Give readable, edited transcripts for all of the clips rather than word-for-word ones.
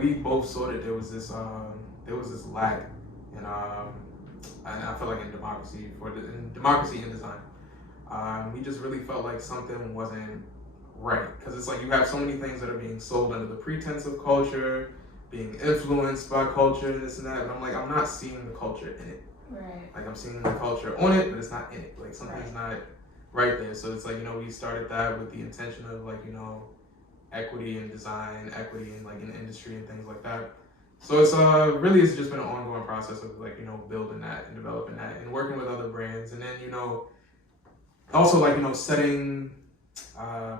we both saw that there was this lack in and I feel like in democracy in design. We just really felt like something wasn't right, because it's like you have so many things that are being sold under the pretense of culture, being influenced by culture and this and that, and I'm like, I'm not seeing the culture in it. Right. Like I'm seeing the culture on it, but it's not in it. Like something's not right there. So it's like, we started that with the intention of like, equity in design, equity in like in industry and things like that. So it's it's just been an ongoing process of like, building that and developing that and working with other brands, and then, also like, setting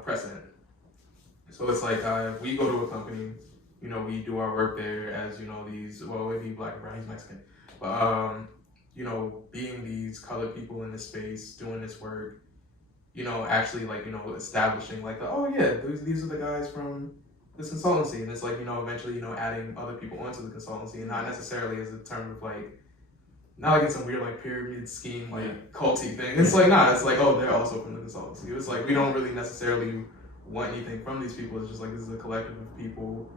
precedent. So it's like if we go to a company, we do our work there as, it'd be black and brown, he's Mexican. But being these colored people in this space, doing this work, actually like, establishing like these are the guys from this consultancy, and it's like, eventually, adding other people onto the consultancy, and not necessarily as a term of like, not like in some weird like pyramid scheme like culty thing. It's like it's like, oh, they're also from the consultancy. It's like we don't really necessarily want anything from these people. It's just like this is a collective of people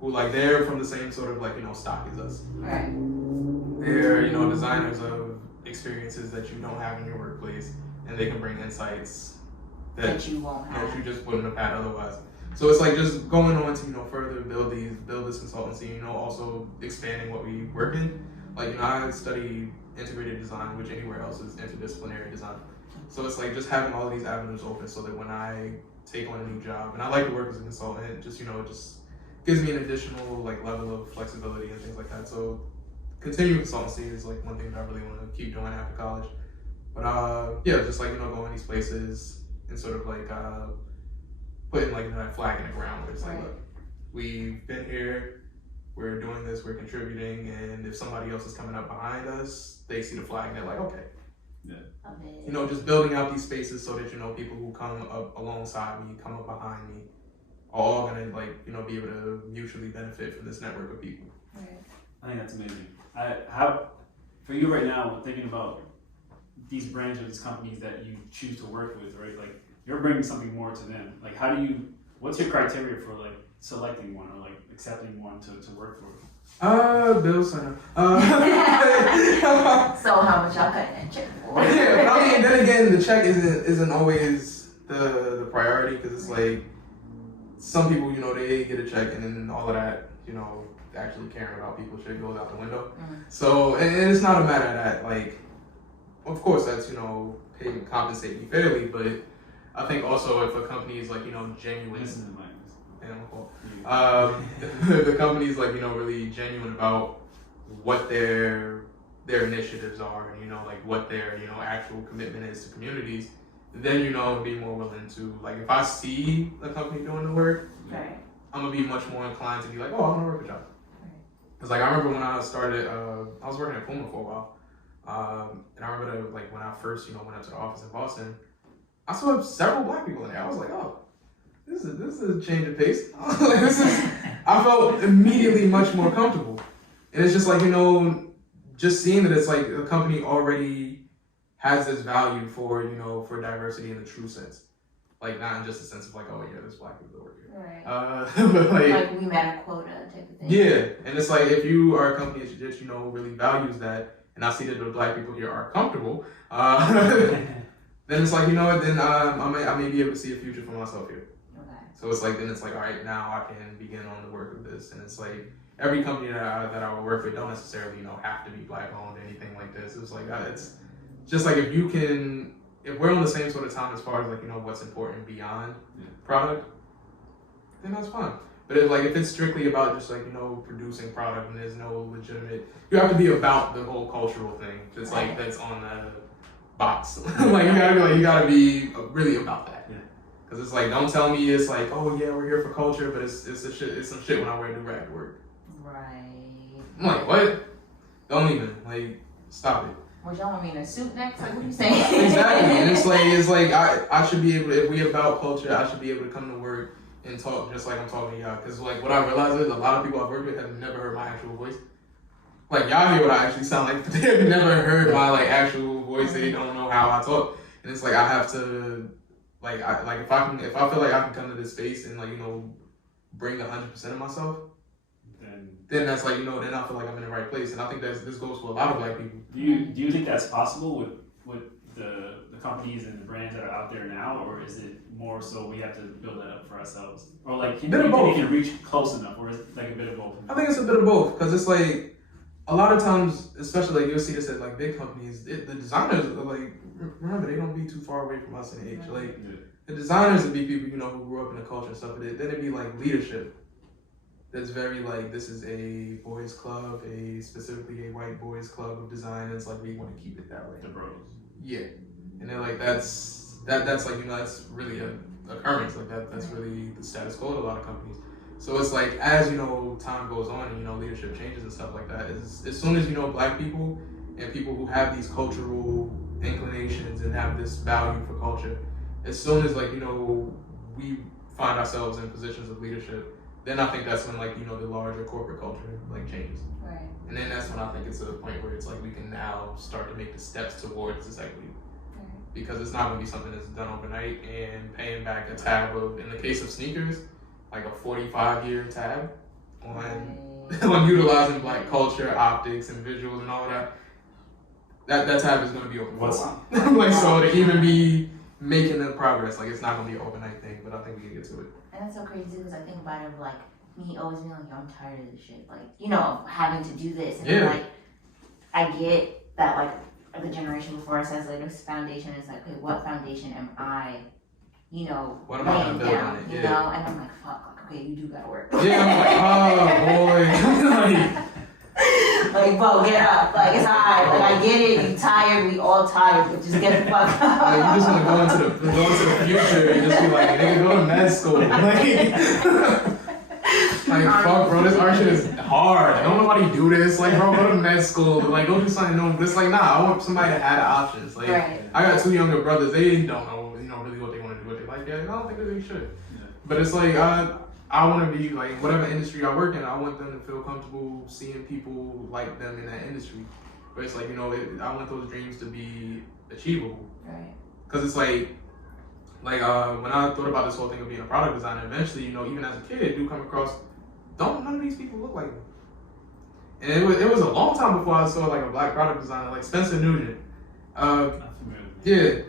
who like they're from the same sort of like stock as us. Right. They're designers of experiences that you don't have in your workplace, and they can bring insights that you won't have, that you just wouldn't have had otherwise. So it's like just going on to further build this consultancy. Also expanding what we work in. Like, I study integrated design, which anywhere else is interdisciplinary design. So it's like just having all of these avenues open so that when I take on a new job, and I like to work as a consultant, just, it just gives me an additional like level of flexibility and things like that. So continuing consultancy is like one thing that I really want to keep doing after college. But just like, going these places and sort of like putting like that flag in the ground where it's like, look, we've been here, we're doing this, we're contributing, and if somebody else is coming up behind us, they see the flag and they're like, okay. Yeah. Just building out these spaces so that, people who come up alongside me, come up behind me, are all gonna like, be able to mutually benefit from this network of people. Right. I think that's amazing. For you right now, thinking about these brands or these companies that you choose to work with, right? Like you're bringing something more to them. Like what's your criteria for like selecting one or like accepting one to work for? Bill Center. So how much y'all cutting that check for? Yeah, but I mean, then again, the check isn't always the priority, because it's like some people, they get a check and then all of that, actually caring about people shit goes out the window. Mm-hmm. So, and it's not a matter of that, like, of course that's, pay and compensate me fairly, but I think also if a company is like, genuine. The company's like, really genuine about what their initiatives are, and like what their actual commitment is to communities, then be more willing to, like, if I see a company doing the work, I'm gonna be much more inclined to be like, oh, I want to work with y'all. Because like I remember when I started, I was working at Puma for a while, and I remember that, like when I first went up to the office in Boston, I saw several black people in there. I was like, oh, this is a change of pace. I felt immediately much more comfortable. And it's just like, just seeing that it's like a company already has this value for, for diversity in the true sense. Like not in just the sense of like, oh yeah, there's black people that work here. Right. But like we met a quota type of thing. Yeah, and it's like if you are a company that really values that, and I see that the black people here are comfortable, then it's like, then I may be able to see a future for myself here. So it's like, then it's like, all right, now I can begin on the work of this. And it's like, every company that I will work with don't necessarily, have to be black owned or anything like this. It's like, it's just like, if we're on the same sort of time as far as like, what's important beyond product, then that's fine. But if it's strictly about just like, producing product and there's no legitimate, you have to be about the whole cultural thing. That's like, that's on the box. Like, you gotta be really about that. Cause it's like, don't tell me it's like, oh yeah, we're here for culture, but it's some shit when I wear a do-rag to work. Right. I'm like, what? Don't even, like, stop it. Well, y'all want me in a suit next? Like, what are you saying? Exactly. And it's like I should be able to, if we about culture, I should be able to come to work and talk just like I'm talking to y'all. Cause like what I realize is a lot of people I've worked with have never heard my actual voice. Like y'all hear what I actually sound like, but they've never heard my like actual voice. They don't know how I talk. And it's like I have to. Like if I feel like I can come to this space and like bring 100% of myself, then that's like, then I feel like I'm in the right place. And I think this goes for a lot of black people. Do you think that's possible with the companies and the brands that are out there now, or is it more so we have to build that up for ourselves? Or like, can you reach close enough, or is it like a bit of both? I think it's a bit of both, because it's like, a lot of times, especially like you'll see this at like big companies, the designers are like, remember, they don't be too far away from us in age. Like, the designers would be people, who grew up in the culture and stuff, but then it'd be like leadership. That's very like, this is a boys club, specifically a white boys club of design. It's like, we want to keep it that way. The bros. Yeah. And then like, that's like, that's really a occurrence. Like that's really the status quo of a lot of companies. So it's like, as time goes on and leadership changes and stuff like that, as soon as black people and people who have these cultural inclinations and have this value for culture, as soon as like we find ourselves in positions of leadership, then I think that's when like the larger corporate culture like changes. Right. And then that's when I think it's a point where it's like we can now start to make the steps towards this equity. Because it's not going to be something that's done overnight, and paying back a tab of, in the case of sneakers, like a 45-year tab on utilizing black culture, optics, and visuals and all of that. That tab is going to be over for a while. Like, so to even be making the progress, like, it's not going to be an overnight thing, but I think we can get to it. And that's so crazy because I think about it like me always being like, yo, I'm tired of this shit. Like, having to do this. And then, like, I get that, like the generation before us has like this foundation. It's like, okay, what foundation am I, what am I laying down, you know? And I'm like, fuck, okay, you do gotta work. Yeah, I'm like, oh boy. Like, bro, get up. Like, it's alright. Like, I get it. You tired. We all tired. But just get the fuck up. Like, you just want to go into the future and just be like, nigga, go to med school. Like, fuck, bro, this art shit is hard. Don't nobody do this. Like, bro, go to med school. Like, go do something new. It's like, nah, I want somebody to add options. Like, I got 2 younger brothers. They don't know, really what they want to do. What they like, I don't think they should. Yeah. But it's like, I want to be, like, whatever industry I work in, I want them to feel comfortable seeing people like them in that industry. But it's like, I want those dreams to be achievable. Right. Because it's like when I thought about this whole thing of being a product designer, eventually, even as a kid, do come across, none of these people look like me. And it was a long time before I saw like a black product designer, like Spencer Nugent. Yeah,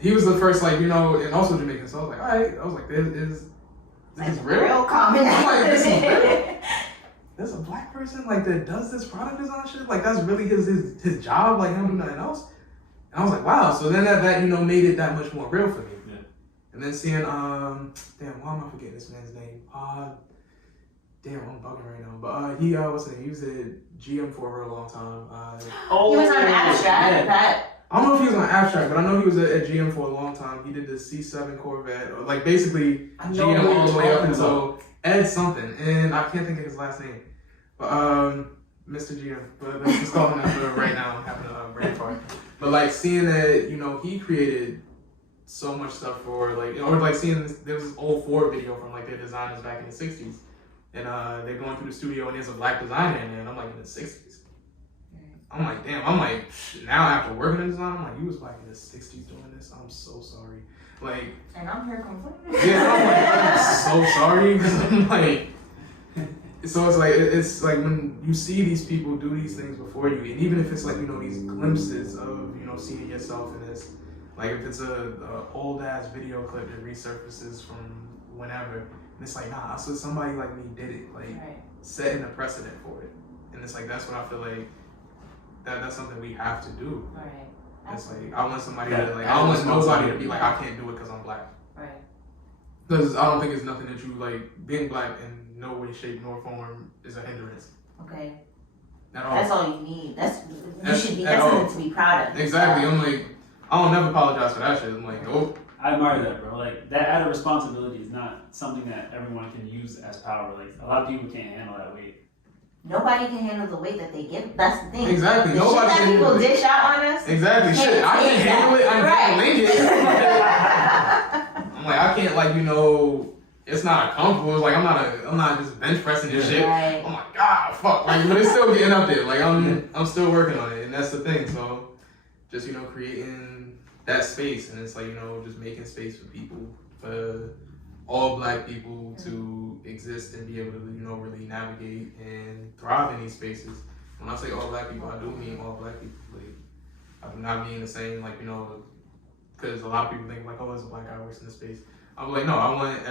he was the first, like, and also Jamaican. So I was like, all right. I was like, this is real common. I'm like, this is real. There's a black person like that does this product design shit. Like, that's really his job. Like, he don't do nothing else. And I was like, wow. So then that made it that much more real for me. Yeah. And then seeing damn, why am I forgetting this man's name? Damn, I'm bugging right now. But he what's his name? He was at GM for a real long time. He was on Abstract. Yeah. I don't know if he was on Abstract, but I know he was at GM for a long time. He did the C7 Corvette, or like basically GM all the way up until Ed something, and I can't think of his last name. But Mr. GM, but let's just call him that for right now. I'm having a brain fart. But like seeing that, he created so much stuff for like, or like seeing there was this old Ford video from like their designers back in the 60s. And they're going through the studio and there's a black designer in there, and I'm like in the 60s. I'm like, damn, now after working in design, I'm like, you was black in the 60s doing this, I'm so sorry. Like, and I'm here complaining. Yeah, I'm like, I'm so sorry. I'm like, so it's like when you see these people do these things before you, and even if it's like, these glimpses of, seeing yourself in this, like if it's a old ass video clip that resurfaces from whenever, and it's like, nah, so somebody like me did it, like setting a precedent for it. And it's like, that's what I feel like, that's something we have to do. Right. It's like, I want somebody to like, I don't want nobody to be like, I can't do it because I'm black. Right. Because I don't think it's nothing that you like, being black in no way, shape, nor form is a hindrance. Okay. At all. That's all you need. That's something to be proud of. Exactly. I'm like, I don't never apologize for that shit. I'm like, nope. I admire that, bro. Like, that added responsibility is not something that everyone can use as power. Like, a lot of people can't handle that weight. Nobody can handle the weight that they give. That's the thing. Exactly. The nobody shit that people dish out on us. Exactly. Shit, I can't handle it. I'm handling it. I'm like, I can't, it's not comfortable. It's like, I'm not just bench pressing this shit. Right. I'm like, God, fuck. Like, but it's still getting up there. Like, I'm still working on it, and that's the thing. So, just creating that space, and it's like, just making space for people, for all black people to exist and be able to, really navigate and thrive in these spaces. When I say all black people, I do mean all black people. Like, I do not mean the same, like, because a lot of people think like, oh, there's a black guy works in this space. I'm like, no, I want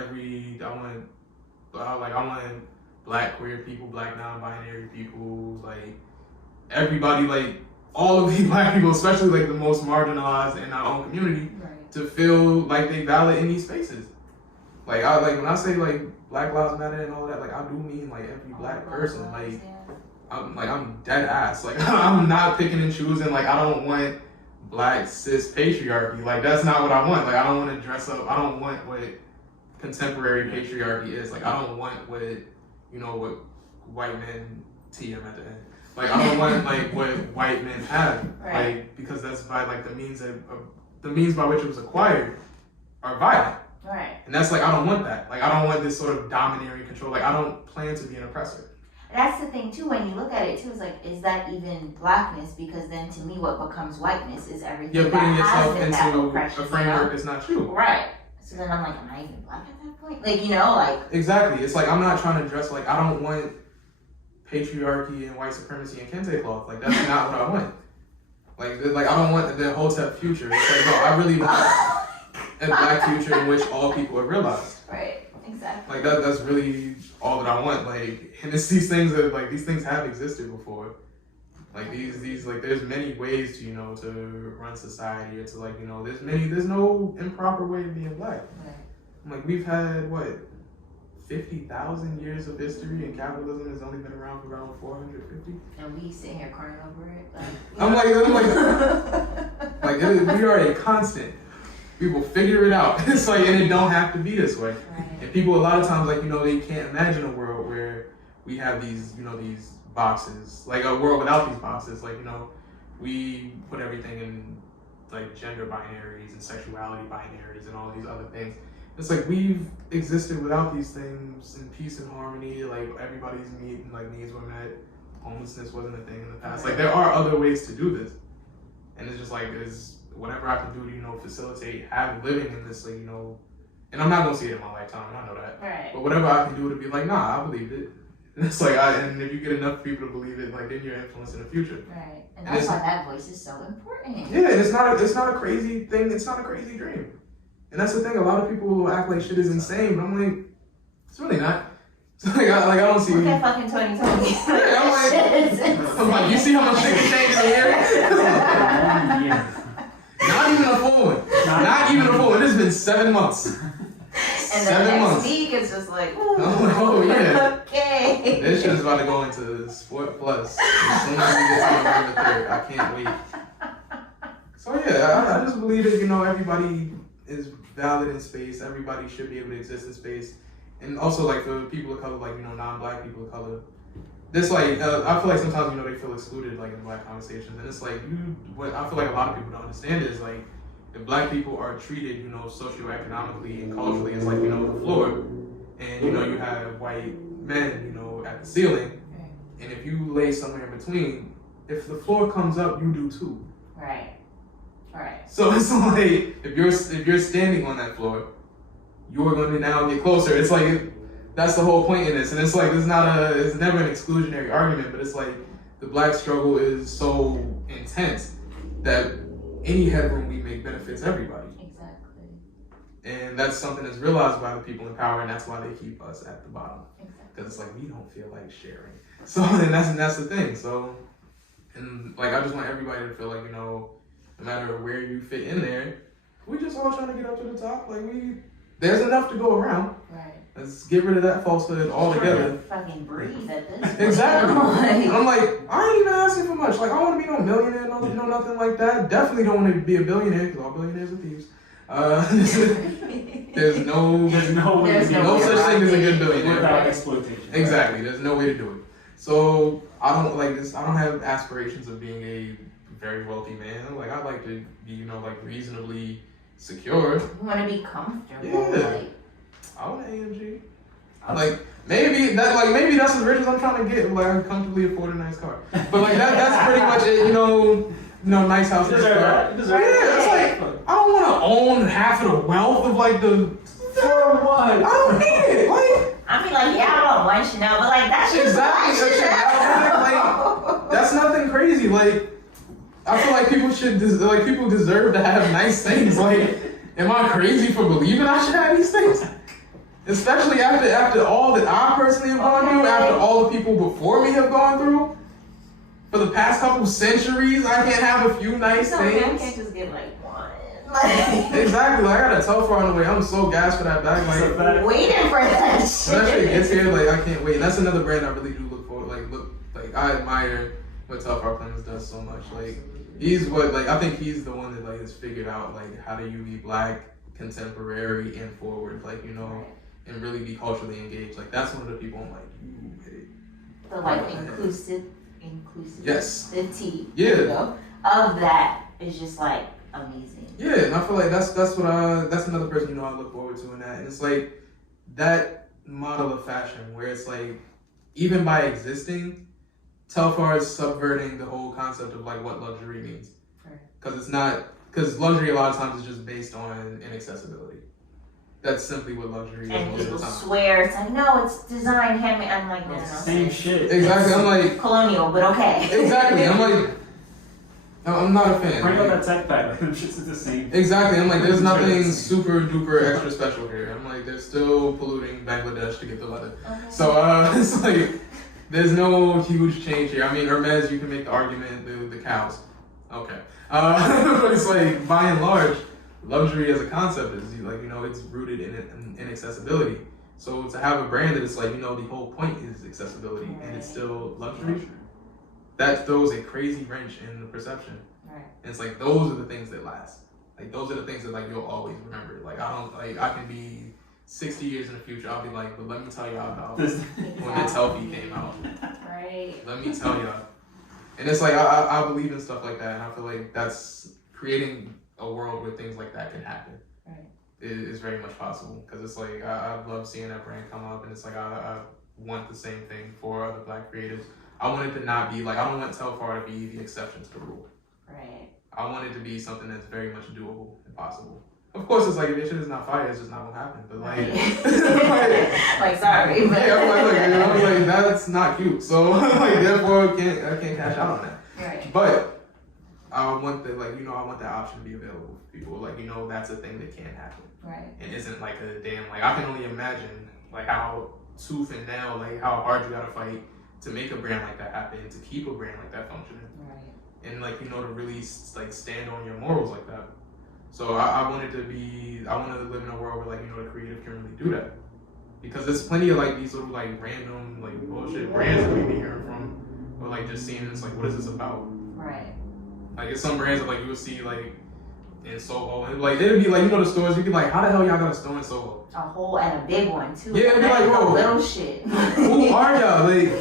black queer people, black non-binary people, like everybody, like all of these black people, especially like the most marginalized in our own community, to feel like they valid in these spaces. Like when I say like Black Lives Matter and all that, like I do mean like every black person. Like I'm dead ass. Like I'm not picking and choosing. Like I don't want black cis patriarchy. Like that's not what I want. Like I don't want to dress up. I don't want what contemporary patriarchy is. Like I don't want what what white men TM at the end. Like I don't want like what white men have. Like because that's by like the means by which it was acquired are violent. Right. And that's like I don't want that. Like I don't want this sort of domineering control. Like I don't plan to be an oppressor. That's the thing too, when you look at it too, it's like, is that even blackness? Because then to me what becomes whiteness is everything You're putting yourself into a framework that's not true. Right. So then I'm like, am I even black at that point? Like, like... Exactly. It's like, I'm not trying to dress like, I don't want patriarchy and white supremacy and kente cloth. Like, that's not what I want. Like I don't want the Hotep future. It's like, no, I really want a black future in which all people are realized. Right. Exactly. Like that's really all that I want. Like, and it's these things that like these things have existed before. Like these like there's many ways to to run society or to like there's no improper way of being black. Right. Like we've had what 50,000 years of history, and capitalism has only been around for around 450. And we sit here crying over it. I'm like we are a constant. People figure it out. It's like, and it don't have to be this way. Right. And people a lot of times, like, they can't imagine a world where we have these, these boxes, like a world without these boxes. Like, we put everything in like gender binaries and sexuality binaries and all these other things. It's like we've existed without these things in peace and harmony. Like everybody's needs were met. Homelessness wasn't a thing in the past. Like there are other ways to do this, and it's just like there's whatever I can do to facilitate living in this, like and I'm not gonna see it in my lifetime. I know that. Right. But whatever I can do to be like, nah, I believe it. And it's like, and if you get enough people to believe it, like then you're influencing the future. Right. And that's why that voice is so important. Yeah, and it's not a crazy thing. It's not a crazy dream. And that's the thing. A lot of people will act like shit is insane, but I'm like, it's really not. I don't see. Look at fucking 2020. Yeah, I'm like, you see how much shit can change in a year? Not even a full one. Not even a full one. It has been 7 months. And then next week it's just like, ooh, oh yeah. Okay. This shit is about to go into Sport Plus. As soon as we get to November 3rd, I can't wait. So yeah, I just believe that everybody is valid in space. Everybody should be able to exist in space, and also like for people of color, like non-black people of color. This like I feel like sometimes they feel excluded like in black conversations, and it's like what I feel like a lot of people don't understand is like if black people are treated socioeconomically and culturally as like the floor, and you have white men at the ceiling, and if you lay somewhere in between, if the floor comes up, you do too. Right. Right. So it's like if you're standing on that floor, you're going to now get closer. It's like that's the whole point in this, and it's like it's never an exclusionary argument, but it's like the black struggle is so intense that any headroom we make benefits everybody. Exactly. And that's something that's realized by the people in power, and that's why they keep us at the bottom. Exactly. Because it's like we don't feel like sharing. So and that's the thing. So and like I just want everybody to feel like no matter where you fit in there, we just all trying to get up to the top. Like there's enough to go around. Right. Let's get rid of that falsehood altogether. Fucking breathe at this point. Exactly. And I'm like, I ain't even asking for much. Like I don't want to be no millionaire, nothing like that. Definitely don't want to be a billionaire because all billionaires are thieves. There's no such thing as a good billionaire. Without exploitation. Exactly. There's no way to do it. So I don't like this. I don't have aspirations of being a very wealthy man. Like I'd like to be, reasonably secure. You want to be comfortable. Yeah. I want an AMG. Like maybe that's as rich as I'm trying to get. Like I comfortably afford a nice car. But like that's pretty much it. Nice house. You deserve that. Yeah, it's like I don't want to own half of the wealth of like the. For what? what? I don't need it. Like, I mean, like, yeah, I want one Chanel, but like, that's just exactly. one Chanel. Like, that's nothing crazy. Like, I feel like people deserve to have nice things. Like, am I crazy for believing I should have these things? Especially after all that I personally have gone through, after all the people before me have gone through. For the past couple centuries, I can't have a few nice things. I can't just get like one. Exactly. Like, I gotta tell for on the way. I'm so gassed for that bag. Like, waiting for that shit. when that shit gets here, like, I can't wait. And that's another brand I really do look for. Like I admire what Telfar Clemens does so much. Like, he's I think he's the one that like has figured out like how do you be black, contemporary, and forward. Like, you know, and really be culturally engaged. Like, that's one of the people I'm like, you hit it. The like inclusive. Yes. The T. Yeah. You know, of that is just like amazing. Yeah, and I feel like that's another person, you know, I look forward to in that. And it's like that model of fashion where it's like even by existing, Telfar is subverting the whole concept of like what luxury means. Because luxury a lot of times is just based on inaccessibility. That's simply what luxury is And most people of the time. swear it's like, no, it's design, handmade. I'm like, no, Same shit. Exactly, I'm like colonial, but okay. exactly, I'm like I'm not a fan. Bring out that tech pack, like them shits is the same. Exactly, I'm like there's nothing super duper extra special here. I'm like they're still polluting Bangladesh to get the leather. Okay. So it's like there's no huge change here. I mean Hermes, you can make the argument the cows. Okay. But it's like by and large, luxury as a concept is like, you know, it's rooted in accessibility. So to have a brand that is like, you know, the whole point is accessibility and it's still luxury, that throws a crazy wrench in the perception. Right. And it's like those are the things that last. Like those are the things that like you'll always remember. Like I can be 60 years in the future, I'll be like, but let me tell y'all about when the Telfie came out. Right. Let me tell y'all. And it's like I believe in stuff like that, and I feel like that's creating a world where things like that can happen. Right. It is very much possible because it's like I love seeing that brand come up, and it's like I want the same thing for other black creatives. I want it to not be like I don't want Telfar to be the exception to the rule. Right. I want it to be something that's very much doable and possible. Of course, it's like if this shit is not fire, it's just not gonna happen. But like, like sorry, but yeah, I'm like that's not cute. So like therefore, I can't cash out on that. Right. But I want that option to be available for people. Like, you know, that's a thing that can happen. Right. It isn't like a damn, like, I can only imagine, like, how tooth and nail, like, how hard you gotta fight to make a brand like that happen, to keep a brand like that functioning. Right. And, like, you know, to really, like, stand on your morals like that. So I want to live in a world where, like, you know, the creative can really do that. Because there's plenty of, like, these sort of, like, random, like, bullshit brands that we be hearing from. Or, like, just seeing it's like, what is this about? Right. Like, it's some brands that, like, you would see, like, in Soho. And, like, it'd be, like, you know, the stores, you'd be like, how the hell y'all got a store in Soho? A whole and a big one, too. Yeah, it'd be like, whoa. Little shit. Who are y'all? Like,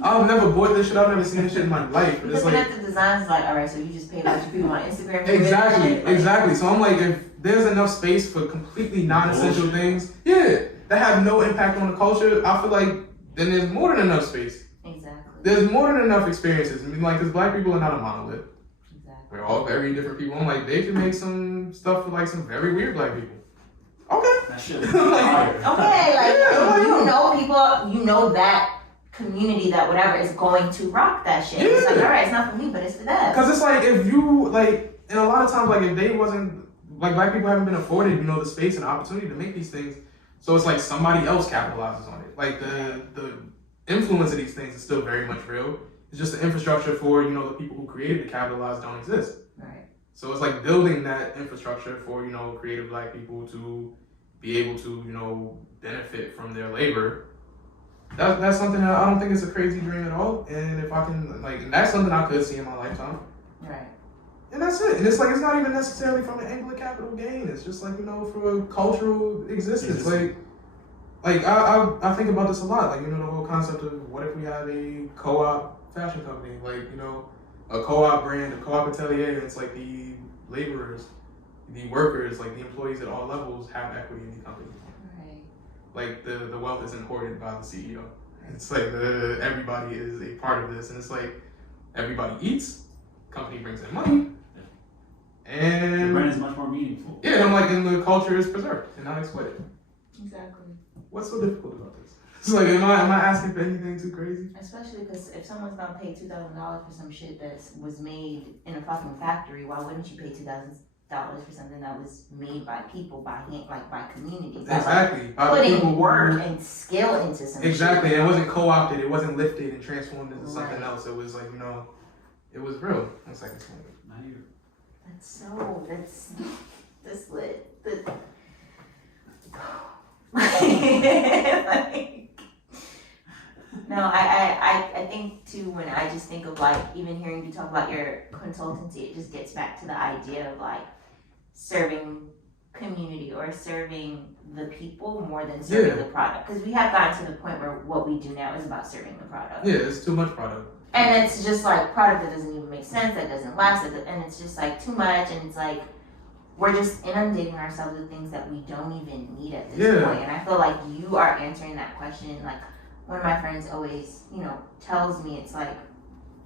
I've never bought this shit. I've never seen this shit in my life. But it's Looking like, at the designs, like, all right, so you just pay a bunch of people on Instagram. For this shit, like, Exactly. So I'm like, if there's enough space for completely non-essential things, that have no impact on the culture, I feel like then there's more than enough space. Exactly. There's more than enough experiences. I mean, like, because black people are not a monolith. Exactly. We're all very different people. I'm like, they can make some stuff for like some very weird black people. Okay. That shit. Like, Okay, like, Yeah, you know people, you know that community that whatever is going to rock that shit. It's like, Yeah. all right, it's not for me, but it's for them. Because it's like, if you, like, and a lot of times, like, if they wasn't, like, black people haven't been afforded, you know, the space and opportunity to make these things. So it's like somebody else capitalizes on it. Like, the influence of these things is still very much real. It's just the infrastructure for, you know, the people who created the capitalize don't exist. Right. So it's like building that infrastructure for, you know, creative black people to be able to, you know, benefit from their labor. That's something that I don't think it's a crazy dream at all. And if I can, like, and that's something I could see in my lifetime. Right. And that's it. And it's like, it's not even necessarily from an angle of capital gain. It's just like, you know, for a cultural existence. Like I think about this a lot. Like, you know, the whole concept of what if we have a co-op fashion company? Like, you know, a co-op brand, a co-op atelier. It's like the laborers, the workers, like the employees at all levels have equity in the company. Right. Like the wealth isn't hoarded by the CEO. It's like everybody is a part of this. And it's like everybody eats, company brings in money. The And brand is much more meaningful. yeah, and I'm like, and the culture is preserved and not exploited. Exactly. What's so difficult about this? It's like, am I asking for anything too crazy? Especially because if someone's gonna pay $2,000 for some shit that was made in a fucking factory, why wouldn't you pay $2,000 for something that was made by people, by hand, like by communities? Exactly. Like, by the putting people work who, and skill into some exactly. shit. It wasn't co-opted. It wasn't lifted and transformed into something Right. else. It was like, it was real. One second. Not you. That's lit. Like, no, I think too, when I just think of like, even hearing you talk about your consultancy, it just gets back to the idea of like serving community or serving the people more than serving the product. Because we have gotten to the point where what we do now is about serving the product. Yeah, it's too much product. And it's just like product that doesn't even make sense, that doesn't last, and it's just like too much, and it's like we're just inundating ourselves with things that we don't even need at this point. And I feel like you are answering that question. Like one of my friends always, tells me, it's like,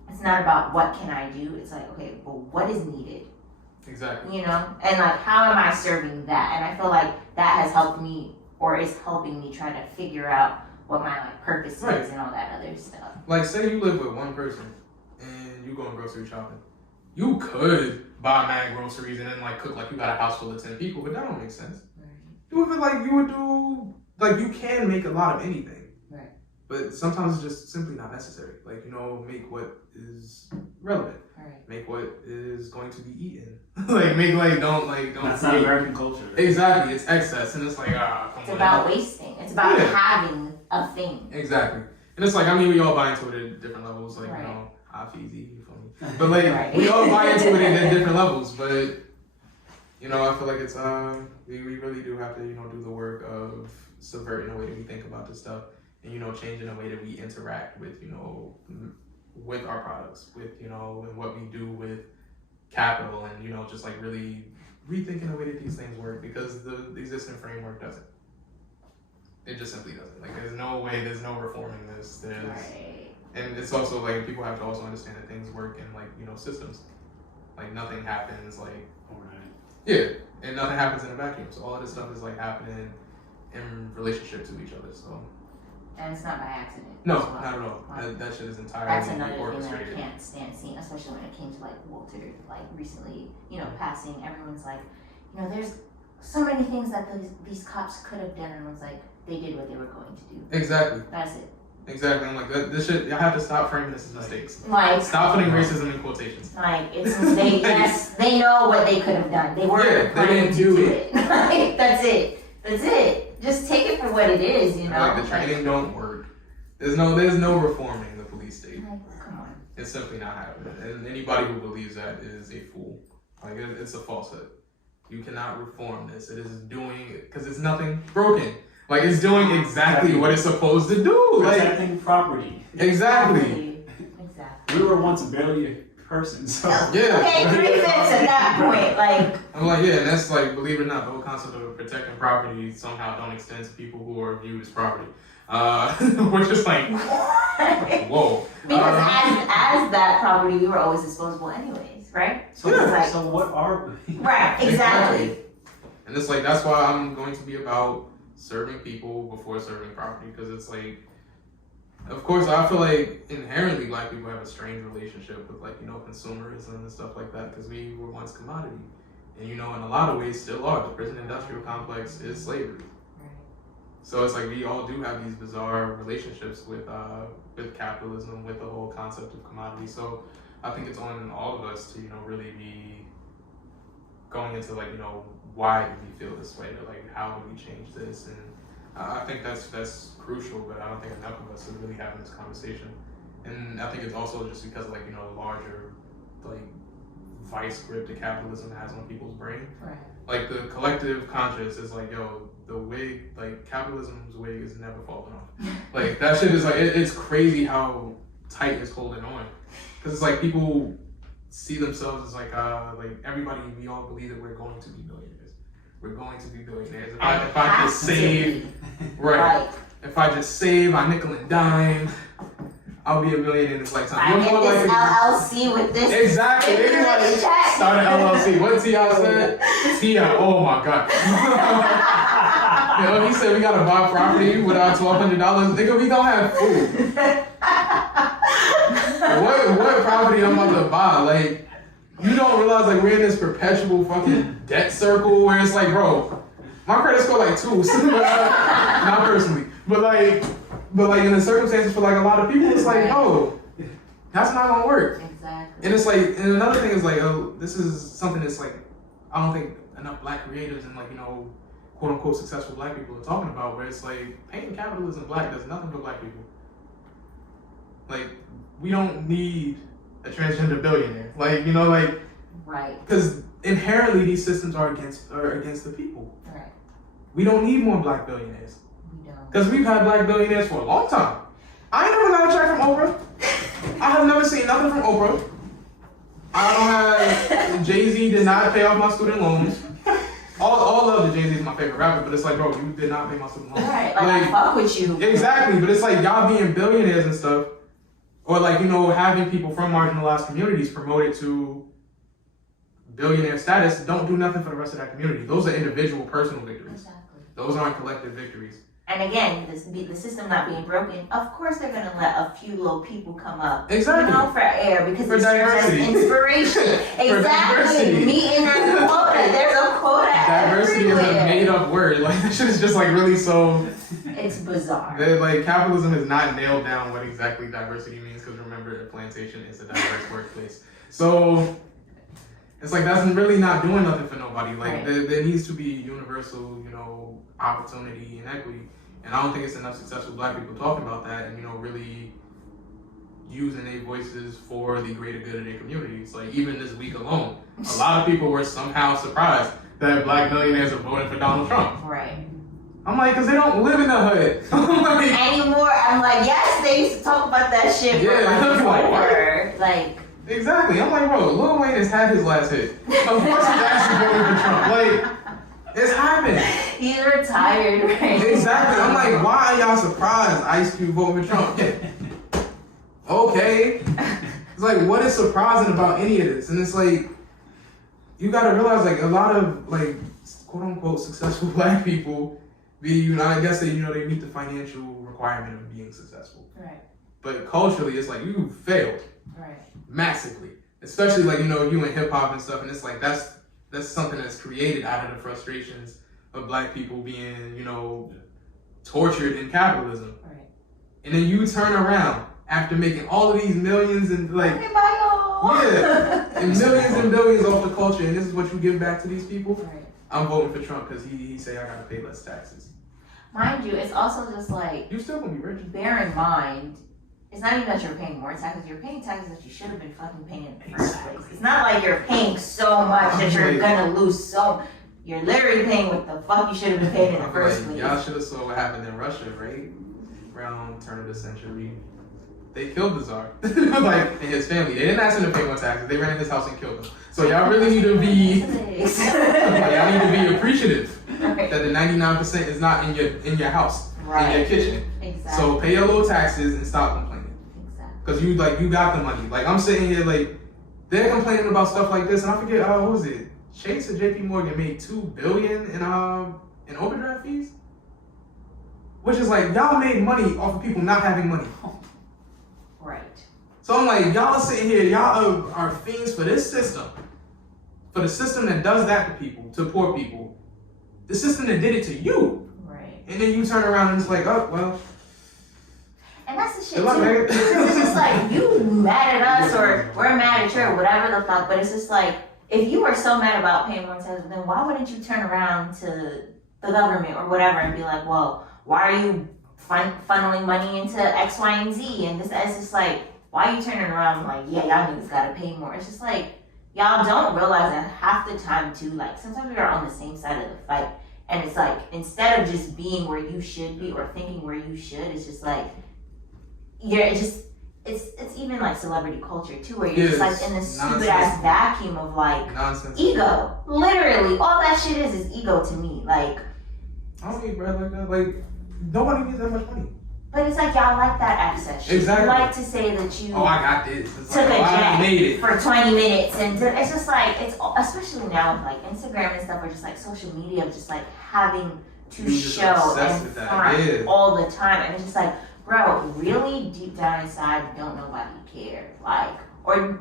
it's not about what can I do, it's like, okay, well, what is needed? Exactly. And like, how am I serving that? And I feel like that has helped me, or is helping me, try to figure out what my like purpose is and all that other stuff. Like, say you live with one person and you going grocery shopping. You could buy mad groceries and then like cook like you got a house full of 10 people, but that don't make sense. Right. You would you can make a lot of anything. Right. But sometimes it's just simply not necessary. Like, make what is relevant. Right. Make what is going to be eaten. don't. That's not American culture. Exactly. It's excess, and it's like, come on. It's about wasting. It's about having a thing. Exactly. And it's like, we all buy into it at different levels. Like, easy, you feel me? But like, we all buy into it at different levels. But, I feel like it's, we really do have to, do the work of subverting the way that we think about this stuff. And, changing the way that we interact with, with our products, with, and what we do with capital, and, just like really rethinking the way that these things work, because the existing framework doesn't. It just simply doesn't. Like, there's no reforming this. And it's also like, people have to also understand that things work in like, systems. Like, nothing happens like overnight. Yeah, and nothing happens in a vacuum. So all of this stuff is like happening in relationship to each other. So. And it's not by accident. No, not at all. That shit is entirely That's another orchestrated. thing that I can't stand seeing, especially when it came to like Walter, like recently, passing. Everyone's like, there's so many things that these cops could have done, and it was like, they did what they were going to do. Exactly. That's it. Exactly. I'm like, this shit, y'all have to stop framing this as mistakes. Like, stop putting racism in quotations. Like, it's mistakes. Yes, they know what they could have done. They weren't planning to do it. Like, that's it. That's it. Just take it for what it is, Like, the training don't work. There's no reforming the police state. Like, come on. It's simply not happening. And anybody who believes that is a fool. Like, it's a falsehood. You cannot reform this. It is doing, because it's nothing broken. Like, it's doing exactly what it's supposed to do. Protecting property. Exactly. We were once barely a person, so. Yeah. Okay, 3/5 at that point. Like. I'm like, yeah, and that's like, believe it or not, the whole concept of protecting property somehow don't extend to people who are viewed as property. We're just like, whoa. Because as that property, we were always disposable anyways, right? So, so what are we? Right, exactly. And it's like, that's why I'm going to be about serving people before serving property, because it's like, of course, I feel like inherently Black people have a strange relationship with like, consumerism and stuff like that, because we were once commodity. And in a lot of ways still are. The prison industrial complex is slavery. So it's like, we all do have these bizarre relationships with capitalism, with the whole concept of commodity. So I think it's on all of us to, really be going into like, why do we feel this way? Or like, how do we change this? And I think that's crucial, but I don't think enough of us are really having this conversation. And I think it's also just because of like, larger like vice grip that capitalism has on people's brain. Right. Like, the collective conscious is like, yo, the wig, like, capitalism's wig is never falling off. Like, that shit is like, it's crazy how tight it's holding on. Because it's like, people see themselves as like everybody, we all believe that we're going to be millionaires. We're going to be billionaires. If I just save, right. If I just save, I nickel and dime, I'll be a millionaire in this lifetime. I get this LLC with this. Exactly. Like, start an LLC. What T.I. said? T.I. Oh my God. He said we gotta buy property with our $1,200. Nigga, we don't have food. what property I'm about to buy? Like, you don't realize like we're in this perpetual fucking debt circle where it's like, bro, my credit score like 2. Not personally, but like in the circumstances for like a lot of people, it's like, no, that's not gonna work. Exactly. And it's like, and another thing is like, this is something that's like, I don't think enough black creators and like, quote unquote successful black people are talking about, where it's like painting capitalism black does nothing for black people. Like, we don't need a transgender billionaire. Like, right. Because inherently these systems are against the people. Right. We don't need more black billionaires. We don't. Because we've had black billionaires for a long time. I ain't never got a check from Oprah. I have never seen nothing from Oprah. I don't have, Jay-Z did not pay off my student loans. All love to Jay-Z is my favorite rapper, but it's like, bro, you did not pay my student loans. Right, like I fuck with you. Exactly, but it's like y'all being billionaires and stuff, or like, having people from marginalized communities promoted to billionaire status don't do nothing for the rest of that community. Those are individual personal victories. Exactly. Those aren't collective victories. And again, the system not being broken, of course they're gonna let a few little people come up. Exactly. For air because For it's diversity. just inspiration. Exactly. Diversity. Meeting that quota. There's a quota Diversity everywhere. is a made up word. Like, that shit is just like really so. It's bizarre. Like, capitalism has not nailed down what exactly diversity means, because remember, a plantation is a diverse workplace. So it's like that's really not doing nothing for nobody. Like, right. there needs to be universal, opportunity and equity. And I don't think it's enough successful black people talking about that and, really using their voices for the greater good of their communities. Like, even this week alone, a lot of people were somehow surprised that black millionaires are voting for Donald Trump. Right. I'm like, because they don't live in the hood. Anymore, I'm like, yes, they used to talk about that shit. Yeah, but like, what? Like, exactly. I'm like, bro, Lil Wayne has had his last hit. Of course he's actually voting for Trump. Like, it's happened. He's retired, right? Exactly. I'm like, why are y'all surprised Ice Cube voting for Trump? Okay. It's like, what is surprising about any of this? And it's like, you gotta realize, like, a lot of, like, quote unquote successful black people I guess they meet the financial requirement of being successful. Right. But culturally, it's like, you failed. Right. Massively. Especially, like, you in hip hop and stuff, and it's like, that's something that's created out of the frustrations of black people being, tortured in capitalism. Right. And then you turn around after making all of these millions and like, and millions and billions off the culture, and this is what you give back to these people. Right. I'm voting for Trump because he say I gotta pay less taxes. Mind you, it's also just like, You still gonna be rich. bear in mind, it's not even that you're paying more taxes, you're paying taxes that you should have been fucking paying in the first place. It's not like you're paying so much that you're gonna lose so. You're literally paying what the fuck you should have been paying in the first place. Y'all should have saw what happened in Russia, right? Around turn of the century. They killed the Tsar. Like, and his family. They didn't ask him to pay more taxes. They ran in his house and killed him. So y'all really need to be y'all need to be appreciative that the 99% is not in your house, in your kitchen. Exactly. So pay your little taxes and stop complaining. Exactly. Because you got the money. Like, I'm sitting here, like, they're complaining about stuff like this, and I forget, what was it? Chase or JP Morgan made $2 billion in overdraft fees? Which is like, y'all made money off of people not having money. Right. So I'm like, y'all are sitting here, y'all are fiends for this system. For the system that does that to people, to poor people. The system that did it to you. Right. And then you turn around and it's like, oh, well. And that's the shit Good luck, too. nigga. It's just like, you mad at us or we're mad at you or whatever the fuck, but it's just like, if you were so mad about paying more taxes, then why wouldn't you turn around to the government or whatever and be like, well, why are you funneling money into X, Y, and Z? And it's just like, why are you turning around and like, yeah, y'all niggas gotta pay more? It's just like, y'all don't realize that half the time too, like sometimes we are on the same side of the fight. And it's like, instead of just being where you should be or thinking where you should, it's just like, it's even like celebrity culture too, where you're just like in this stupid ass vacuum of like nonsense. Ego. Literally, all that shit is ego to me. Like, I don't need bread like that. Like, nobody needs that much money. but it's like y'all like that access shit. Exactly. You like to say that you I got this. It's took like, a I made jet it. for 20 minutes, and it's just like, it's especially now with like Instagram and stuff, or just like social media, of just like having to You just show obsessed and with that, front yeah. all the time. And it's just like, bro, really deep down inside, don't nobody care. Like, or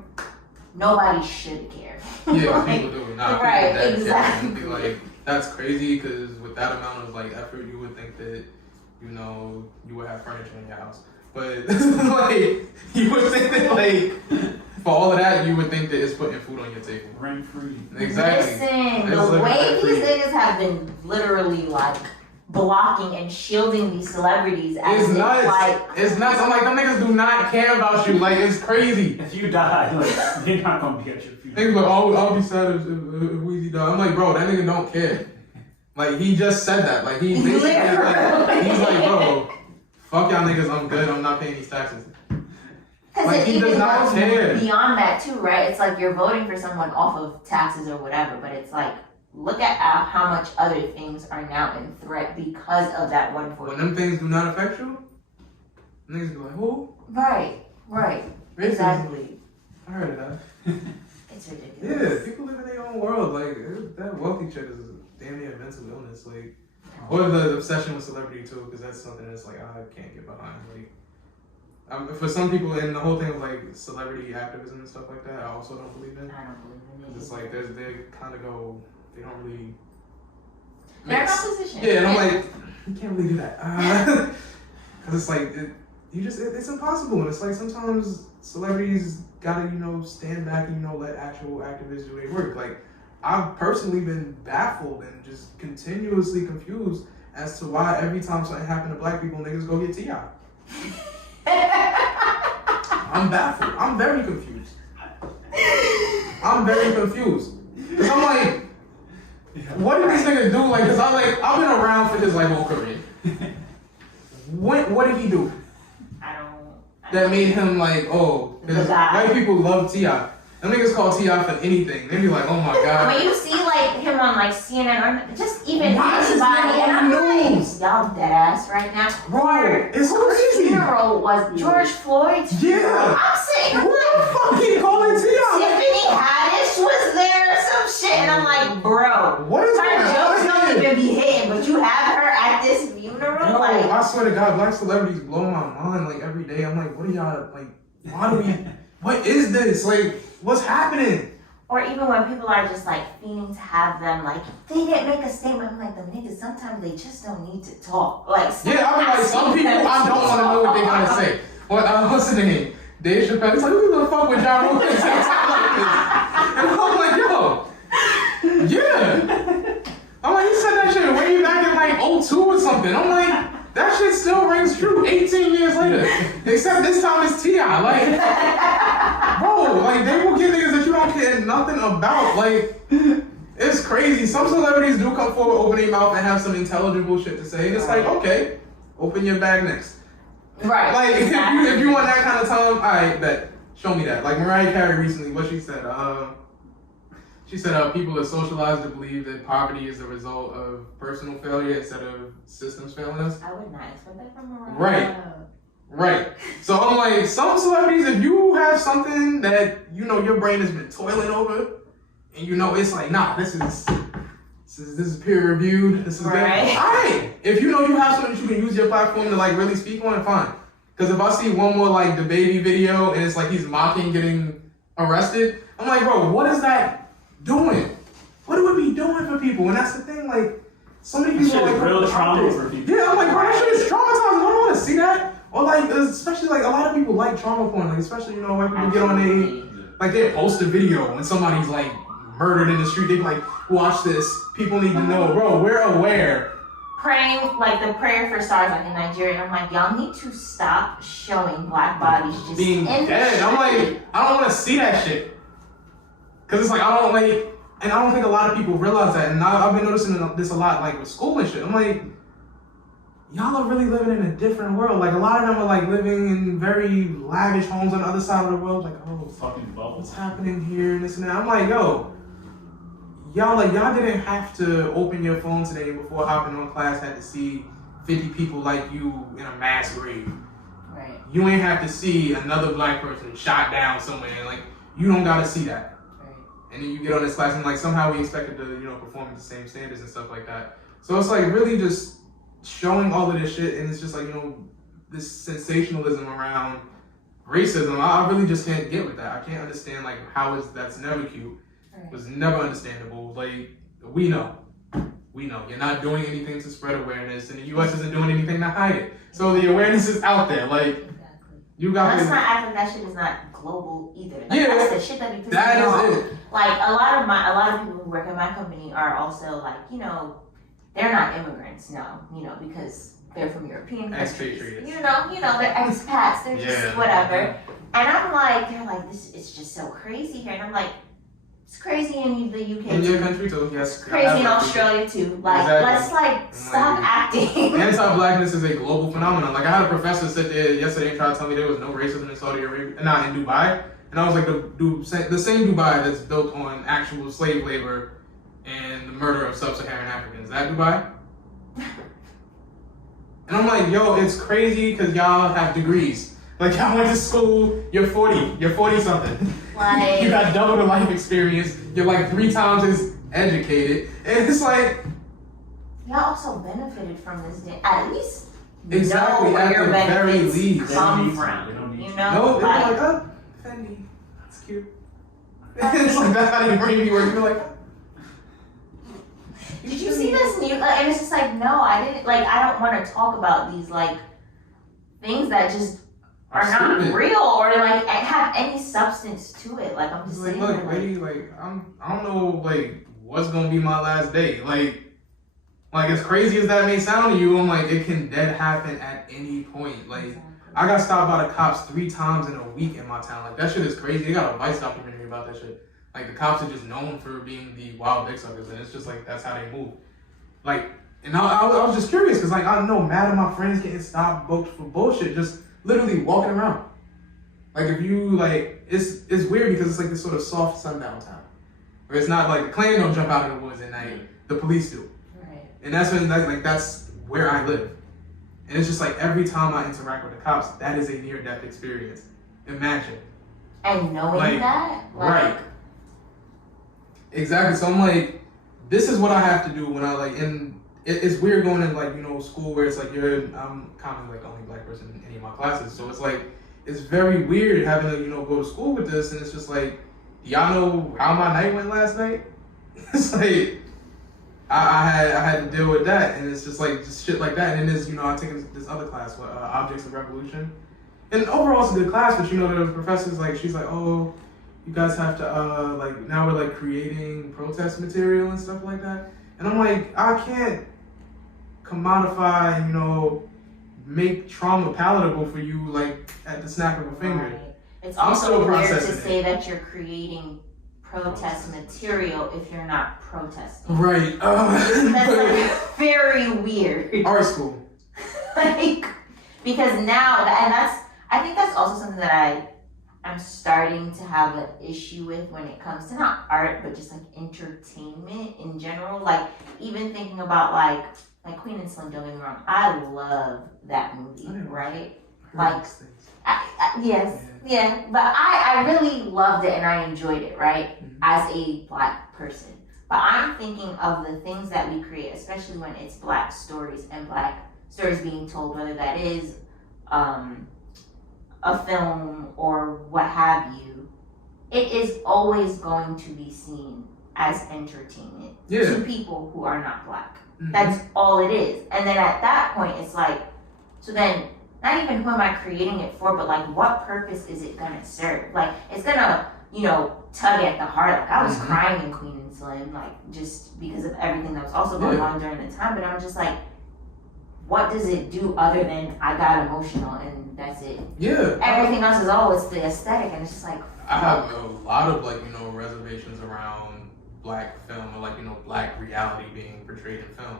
nobody should care. Yeah, Like, people do. Nah, right, people that exactly. care. And be like, that's crazy because with that amount of like effort, you would think that, you know, you would have furniture in your house. But like, you would think that like, for all of that, you would think that it's putting food on your table. Rent free. Exactly. Listen, It's the like way free. these niggas have been literally like blocking and shielding these celebrities as It's if, nuts. like, It's nuts. I'm like, them niggas do not care about you. Like, it's crazy. If you die, like, they're not gonna be at your funeral. Niggas like, oh, I'll be sad if Weezy die. I'm like, bro, that nigga don't care. Like, he just said that. Like, he basically like, he's like, bro, fuck y'all niggas, I'm good. I'm not paying these taxes. because Like, it he even does not goes care. beyond that too, right? It's like you're voting for someone off of taxes or whatever, but it's like, look at how much other things are now in threat because of that When 140. them things do not affect you, niggas be like, who? Right. Racism. Exactly. I heard of that. It's ridiculous. Yeah, people live in their own world. Like, that wealthy shit is damn near a mental illness. Like, or the obsession with celebrity too, because that's something that's like, I can't get behind. Like, for some people, and the whole thing of like celebrity activism and stuff like that, I also don't believe in. I don't believe in it. It's like, they kind of go, they don't really. They're in mix. opposition. Yeah, and I'm like, you can't really do that. Because it's like, it's impossible. And it's like sometimes celebrities gotta, you know, stand back and, you know, let actual activists do their work. Like, I've personally been baffled and just continuously confused as to why every time something happened to black people, niggas go get T.I. I'm baffled. I'm very confused. Because I'm like, what did these niggas do? Like, because I've been around for his like whole career. What did he do that made him like, oh, because white people love T.I. Them niggas call T.I. for anything. They be like, oh my god. When you see like him on like CNN or just even Why is this anybody, nigga and on the I'm like, news? y'all dead ass right now. Bro, it's Whose crazy. funeral was George Floyd's funeral? Yeah. I'm sitting Who here the like, fuck he calling T.I.? Tiffany Haddish was there or some shit, and I'm like, bro, What is her going jokes on don't here? even be hitting, but you have her at this funeral, No, like. I swear to God, black celebrities blow my mind like every day. I'm like, what are y'all like? Why do we? What is this? Like, what's happening? Or even when people are just like fiending to have them, like, they didn't make a statement. I'm like, the niggas, sometimes they just don't need to talk. Like, Yeah, I mean, like, some people, I don't want to know what they're going to say. What's the name? Dave Chappelle. He's like, who the fuck with Ja Rule and say talk like this? And I'm like, yo, yeah. I'm like, he said that shit way back in like 02 or something. I'm like, that shit still rings true 18 years later. Except this time it's T.I. Like, bro, like, they will get niggas that you don't care nothing about. Like, it's crazy. Some celebrities do come forward, open their mouth, and have some intelligible shit to say. And it's like, okay, open your bag next. Right. Like, exactly. if you want that kind of time, alright, bet. Show me that. Like Mariah Carey recently, what she said, people are socialized to believe that poverty is the result of personal failure instead of systems failing us. I would not expect that from Mariah. Right. So I'm like, some celebrities, if you have something that, you know, your brain has been toiling over, and you know, it's like, nah, this is peer reviewed, this is Right. good. Alright. If you know you have something that you can use your platform to like really speak on, fine. Because if I see one more like the baby video and it's like he's mocking getting arrested, I'm like, bro, what is that doing? What would it be doing for people? And that's the thing, like, so many people Shit are is like, real trauma for people. yeah, I'm like, bro, that shit is traumatizing. I don't want to see that. Or like, especially like a lot of people like trauma porn, like especially, you know, when people get on like they post a video when somebody's like murdered in the street. They be like, watch this. People need to know, bro. We're aware. Praying, like the prayer for stars, like in Nigeria, and I'm like, y'all need to stop showing black bodies just Being in dead. the I'm street. like, I don't want to see that shit. Cause it's like I don't like, and I don't think a lot of people realize that. And I've been noticing this a lot, like with school and shit. I'm like, y'all are really living in a different world. Like a lot of them are like living in very lavish homes on the other side of the world. Like, oh, Fucking bubbles. what's happening here and this and that. I'm like, yo, y'all didn't have to open your phone today before hopping on class had to see 50 people like you in a mass grave. Right. You ain't have to see another black person shot down somewhere. Like, you don't gotta see that. Right. And then you get on this class and like somehow we expected to, you know, perform at the same standards and stuff like that. So it's like really just showing all of this shit, and it's just like, you know, this sensationalism around racism. I really just can't get with that. I can't understand like how is that's never cute. It was never understandable. Like we know you're not doing anything to spread awareness, and the U.S. isn't doing anything to hide it. So the awareness is out there. Like you got. Let's not act like that shit is not global either. Like, Yeah, that's the shit that be pissing that me off. is it. Like a lot of people who work in my company are also like, you know, they're not immigrants, no, you know, because they're from European countries. Expatriates. You know, they're expats, they're just whatever. And I'm like, they're like, this it's just so crazy here. And I'm like, it's crazy in the UK In your too. country too, yes. It's crazy in Australia too. Like, let's like stop acting. Anti-blackness is a global phenomenon. Like I had a professor sit there yesterday and try to tell me there was no racism in Saudi Arabia, not in Dubai. And I was like, the same Dubai that's built on actual slave labor and the murder of sub-Saharan Africans. That Dubai? And I'm like, yo, it's crazy because y'all have degrees. Like y'all went to school, you're 40 something. Like, You got double the life experience, you're like 3 times as educated. And it's like, y'all also benefited from this day. At least exactly, know where at your the very benefits least. come They from. don't need You to. know, No, they're like, like, oh, Fendi, that's cute. It's like, that's how they bring me work. You're like, did you see this new? And it's just like, no, I didn't. Like, I don't want to talk about these like things that just are not stupid. real or like have any substance to it. Like, I'm just Like, saying, look, like, lady, like, I don't know, like, what's gonna be my last day. Like, as crazy as that may sound to you, I'm like, it can dead happen at any point. Like, exactly. I got stopped by the cops 3 times in a week in my town. Like, that shit is crazy. They got a Vice documentary about that shit. Like, the cops are just known for being the wild dick suckers, and it's just like, that's how they move. Like, and I was just curious, because, like, I know mad at my friends getting stopped, booked for bullshit, just literally walking around. Like, if you, like, it's weird because it's like this sort of soft sundown town. Where it's not like the Klan don't jump out of the woods at night, the police do. Right. And that's where I live. And it's just like every time I interact with the cops, that is a near-death experience. Imagine. And knowing Like, that, like, right. Exactly. So I'm like, this is what I have to do when I like, and it's weird going in like, you know, school where it's like I'm commonly like the only black person in any of my classes. So it's like, it's very weird having to, you know, go to school with this. And it's just like, y'all know how my night went last night? It's like, I had to deal with that. And it's just like, just shit like that. And then there's, you know, I take this other class, Objects of Revolution. And overall it's a good class, but you know, the professor's like, she's like, oh, you guys have to, like, now we're like creating protest material and stuff like that. And I'm like, I can't commodify, you know, make trauma palatable for you, like, at the snap of a finger. right. It's I'm also still weird to processing say that you're creating protest material if you're not protesting. Right. That's like very weird. Art school. Like, because now, I think that's also something that I'm starting to have an issue with when it comes to not art, but just like entertainment in general. Like, even thinking about like Queen and Slim, don't get me wrong, I love that movie, right? Like, yes, yeah, but I really loved it and I enjoyed it, right? Mhm. As a black person. But I'm thinking of the things that we create, especially when it's black stories and black stories being told, whether that is a film or what have you. It is always going to be seen as entertainment to people who are not black. Mhm. That's all it is. And then at that point, it's like, so then, not even who am I creating it for, but like, what purpose is it gonna serve? Like, it's gonna, you know, tug at the heart. Like, I was Mhm. crying in Queen and Slim, like, just because of everything that was also going on during the time. But I'm just like, what does it do other than I got emotional and that's it? Yeah. Everything else is, oh, it's the aesthetic, and it's just like, I have a lot of, like, you know, reservations around black film or, like, you know, black reality being portrayed in film.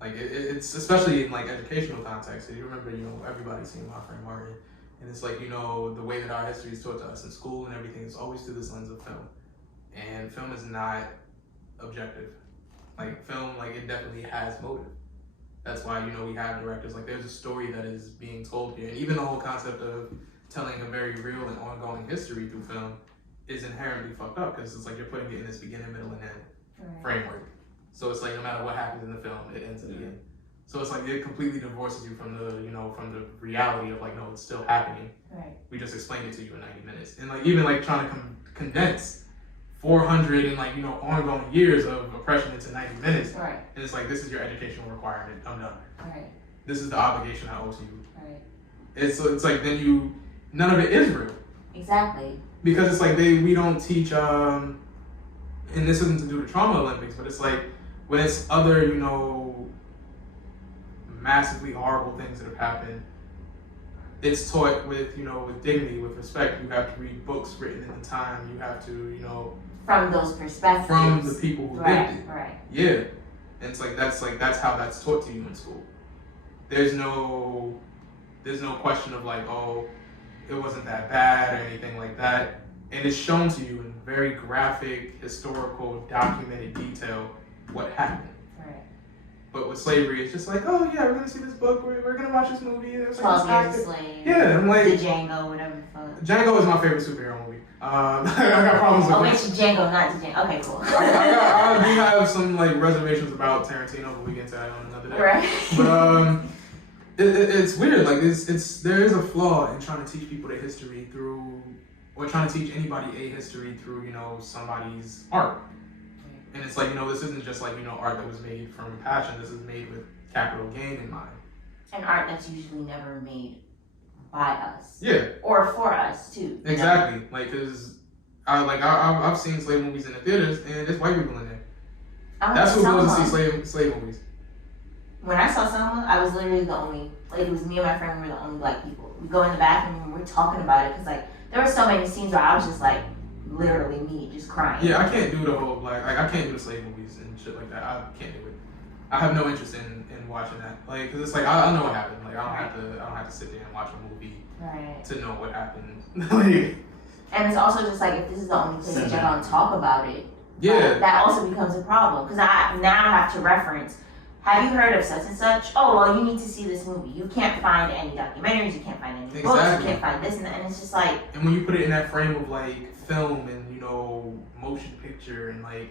Like, it's especially in, like, educational context. So you remember, you know, everybody's seen My Friend Martin. And it's like, you know, the way that our history is taught to us in school and everything is always through this lens of film. And film is not objective. Like, film, like, it definitely has motive. That's why, you know, we have directors. Like, there's a story that is being told here. And even the whole concept of telling a very real and ongoing history through film is inherently fucked up because it's like you're putting it in this beginning, middle, and end framework. So it's like no matter what happens in the film, it ends at the end. So it's like it completely divorces you from the, you know, from the reality of like, no, it's still happening. Right. We just explained it to you in 90 minutes. And like even like trying to condense 400 and like, you know, ongoing years of oppression into 90 minutes. Right. And it's like, this is your educational requirement. I'm done. Right. This is the obligation I owe to you. Right. It's like then none of it is real. Exactly. Because it's like we don't teach, and this isn't to do the Trauma Olympics, but it's like when it's other, you know, massively horrible things that have happened, it's taught with, you know, with dignity, with respect. You have to read books written in the time. You have to, you know, from those perspectives, from the people who lived it. Right. Yeah, and it's like that's how that's taught to you in school. There's no question of like, oh, it wasn't that bad or anything like that. And it's shown to you in very graphic, historical, documented detail what happened. Right. But with slavery, it's just like, oh yeah, we're gonna see this book, we're gonna watch this movie. There's 12 like Years a Slave. Yeah, I'm like The Django, whatever the fuck. Django is my favorite superhero movie. I got problems with Oh, it. it's Django, not the Django. Okay, cool. I do have some like reservations about Tarantino, but we get to that on another day. Right. But it's weird. Like there is a flaw in trying to teach people the history through, or trying to teach anybody a history through, you know, somebody's art. And it's like, you know, this isn't just like, you know, art that was made from passion. This is made with capital gain in mind. And art that's usually never made by us. Yeah. Or for us too. Exactly. You know? Like, cause I've seen slave movies in the theaters, and there's white people in there. That's who goes to see slave movies. When I saw Selma, I was literally the only, like, it was me and my friend, we were the only black people. We go in the bathroom and we're talking about it, because, like, there were so many scenes where I was just, like, literally me, just crying. Yeah, I can't do the whole, like, I can't do the slave movies and shit like that. I can't do it. I have no interest in watching that. Like, because it's like, I know what happened. Like, I don't have to sit there and watch a movie to know what happened. Like, and it's also just, like, if this is the only place that you're going to talk about it, yeah, that also becomes a problem. Because I now have to reference, have you heard of such and such? Oh, well, you need to see this movie. You can't find any documentaries, you can't find any books, you can't find this and that. And it's just like... And when you put it in that frame of, like, film and, you know, motion picture and, like,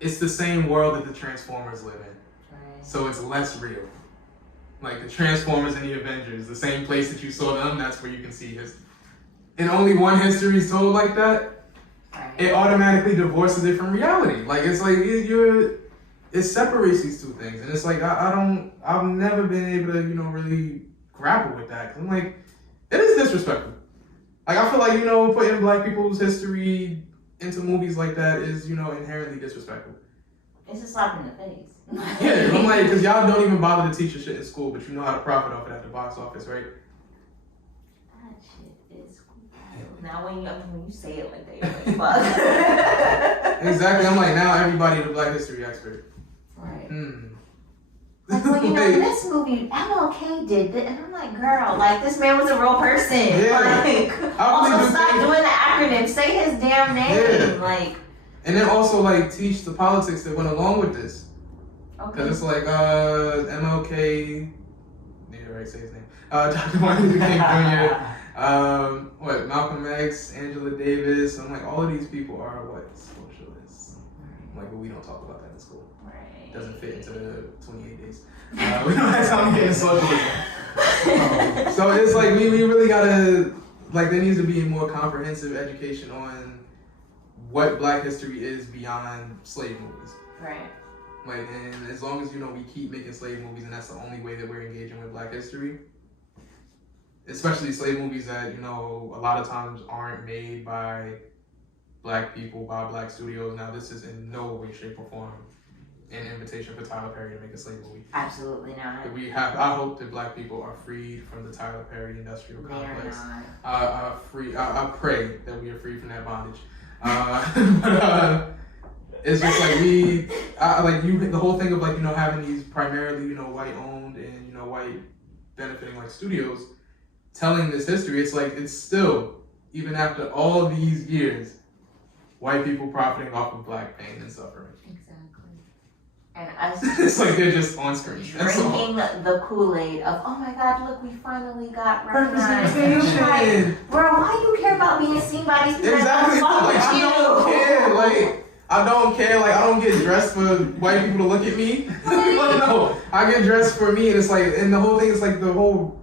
it's the same world that the Transformers live in. Right. So it's less real. Like, the Transformers and the Avengers, the same place that you saw them, that's where you can see his... And only one history is told like that, right. It automatically divorces it from reality. Like, it's like, it separates these two things, and it's like I've never been able to, you know, really grapple with that. 'Cause I'm like, it is disrespectful. Like, I feel like, you know, putting black people's history into movies like that is, you know, inherently disrespectful. It's a slap in the face. Yeah, I'm like, because y'all don't even bother to teach your shit in school, but you know how to profit off it at the box office, right? That shit is cool. Now when you say it like that, you're like, fuck. Exactly. I'm like, now everybody is a black history expert. Right. Like, well, you know, in this movie, MLK did this, and I'm like, girl, like, this man was a real person. Yeah. Like, also stop doing the acronym. Say his damn name. Yeah. Like. And then also, like, teach the politics that went along with this. Okay. Because it's like, MLK, yeah, right, say his name. Dr. Martin Luther King Jr., Malcolm X, Angela Davis. I'm like, all of these people are what? Socialists. I'm like, but we don't talk about that in school. Right. Doesn't fit into the 28 days. We don't have time to get into socialism. So it's like, we really gotta, like, there needs to be a more comprehensive education on what black history is beyond slave movies. Right. Like, and as long as, you know, we keep making slave movies and that's the only way that we're engaging with black history, especially slave movies that, you know, a lot of times aren't made by black people, by black studios. Now, this is in no way, shape, or form an invitation for Tyler Perry to make a slave movie. Absolutely not. I hope that black people are freed from the Tyler Perry industrial complex. They are not. I pray that we are free from that bondage. But it's just like the whole thing of, like, you know, having these primarily, you know, white owned and, you know, white benefiting, like, studios telling this history. It's like, it's still, even after all these years, white people profiting off of black pain and suffering. Exactly. And us it's like they're just on screen. Drinking the Kool-Aid of, oh my God, look, we finally got recognized. Representation. Like, bro, why do you care about being seen by these people? Exactly. Like, I don't care. Like, I don't care. Like, I don't get dressed for white people to look at me. Like, no, I get dressed for me, and it's like, and the whole thing is like the whole,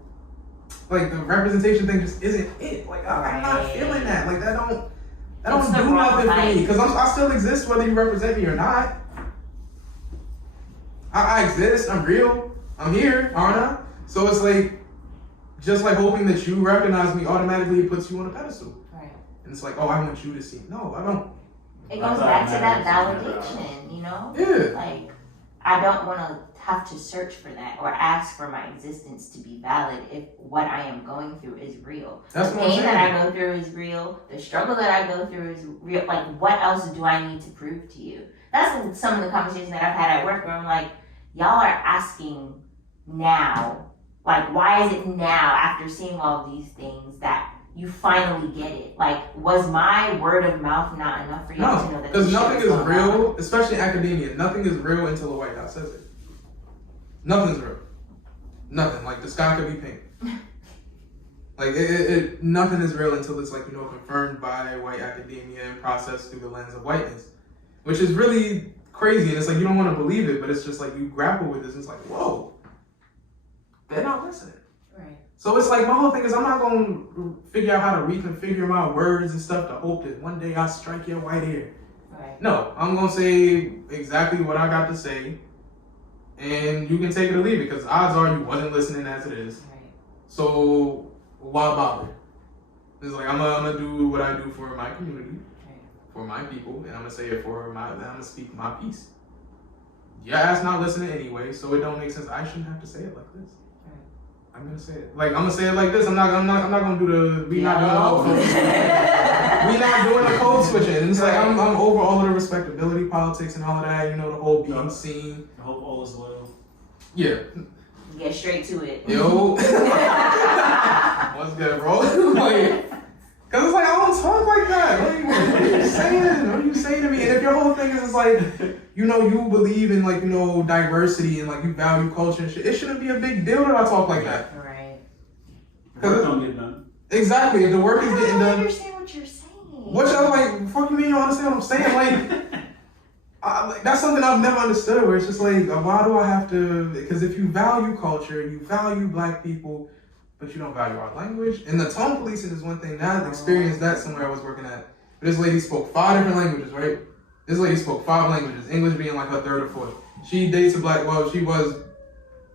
like the representation thing just isn't it. Like, I'm not feeling that. Like, that don't do nothing for me because I still exist whether you represent me or not. I exist. I'm real. I'm here, aren't I? So it's like, just like hoping that you recognize me automatically puts you on a pedestal. Right. And it's like, oh, I want you to see. No, I don't. It goes back to that validation, you know? Yeah. Like, I don't want to have to search for that or ask for my existence to be valid if what I am going through is real. That's the what I'm pain saying. that I go through is real. The struggle that I go through is real. Like, what else do I need to prove to you? That's some of the conversations that I've had at work where I'm like, y'all are asking now, like, why is it now after seeing all these things that you finally get it? Like, was my word of mouth not enough for y'all to know that? Because nothing is real, on? especially in academia. Nothing is real until the White House says it. Nothing's real. Nothing. Like, the sky could be pink. Like, nothing is real until it's, like, confirmed by white academia and processed through the lens of whiteness, which is really crazy. And it's like, you don't want to believe it, but it's just like, you grapple with this. And it's like, whoa, they're not listening. Right. So it's like, my whole thing is, I'm not going to figure out how to reconfigure my words and stuff to hope that one day I strike your white ear. Right. No, I'm going to say exactly what I got to say, and you can take it or leave it, because odds are you wasn't listening as it is. Right. So why bother? It's like, I'm gonna do what I do for my community, Right. for my people, and I'm gonna say it I'm gonna speak my piece. Your ass not listening anyway, so it don't make sense. I shouldn't have to say it like this. Right. I'm gonna say it. Like, I'm gonna say it like this. I'm not gonna do the, we not doing the code switching. And it's like, I'm over all of the respectability politics and all of that, the whole being seen. I hope all is well. Yeah. Get straight to it. Yo. What's good, bro? Like, cause it's like, I don't talk like that. What are you saying? What are you saying to me? And if your whole thing is it's like, you believe in like, diversity and like you value culture and shit, it shouldn't be a big deal that I talk like that. Right. The work don't get done. Exactly. If the work is getting I don't done. understand what you're saying. What y'all like? Fuck you mean you don't understand what I'm saying? Like, that's something I've never understood. Where it's just like, why do I have to? Because if you value culture, you value black people, but you don't value our language. And the tone policing is one thing. Now I've experienced that somewhere I was working at. But this lady spoke 5 different languages, right? This lady spoke 5 languages. English being like her 3rd or 4th. She dates a black. Well, she was